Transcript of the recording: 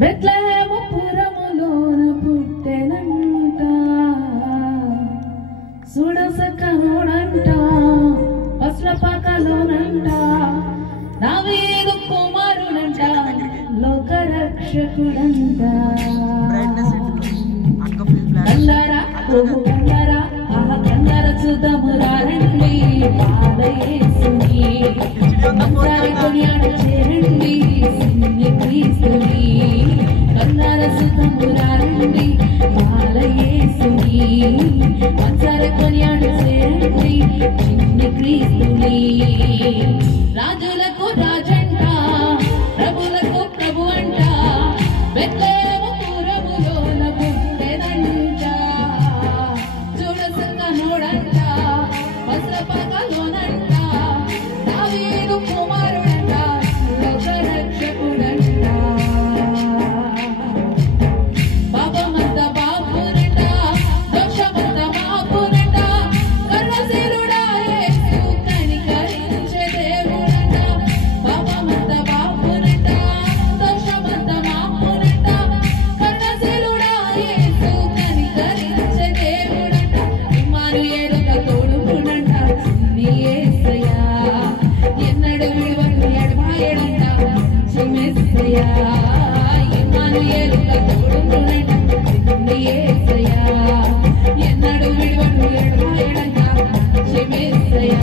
బెత్లెహేము పురములోన పుట్టెనంట సుడసకనుడంట పస్లపాకలోనంట దావీదు కుమారుడంట లోకరక్షకుడంట కన్నరా ఓహో కన్నరా ఆహా కన్నర చూద్దామురారండి బాలయేసుని మంత్రాలు కొనియాడ చేరండి సిన్ని క్రీస్తుని కన్నర చూద్దామురారండి బాలయేసుని మంత్రాలు కొనియాడ చేరండి సిన్ని క్రీస్తుని రాజులకు రాజంట ప్రభులకు ప్రభు అంట బెత్లెహేము పురములోన పుట్టెనంట చూడసకనుడంట పస్లపాకలోనంట దావీదు కుమారుడంట లోకరక్షకుడంట పాపమంత బాపునంట దోషమంత మాపునంట కరుణశీలుడా యేసు కనికరించే దేవుడంట పాపమంత బాపునంట దోషమంత మాపునంట కరుణశీలుడా యేసు కనికరించే దేవుడంట ఇమ్మానుయేలుగా తోడుకునంట చిన్ని యేసయ్యా ఎన్నడు విడువను ఎడబాయడంట మంచి మెస్సయ్యా ఇమ్మానుయేలుగా తోడుకునంట చిన్ని యేసయ్యా ఎన్నడు విడువను ఎడబాయడంట మంచి మెస్సయ్యా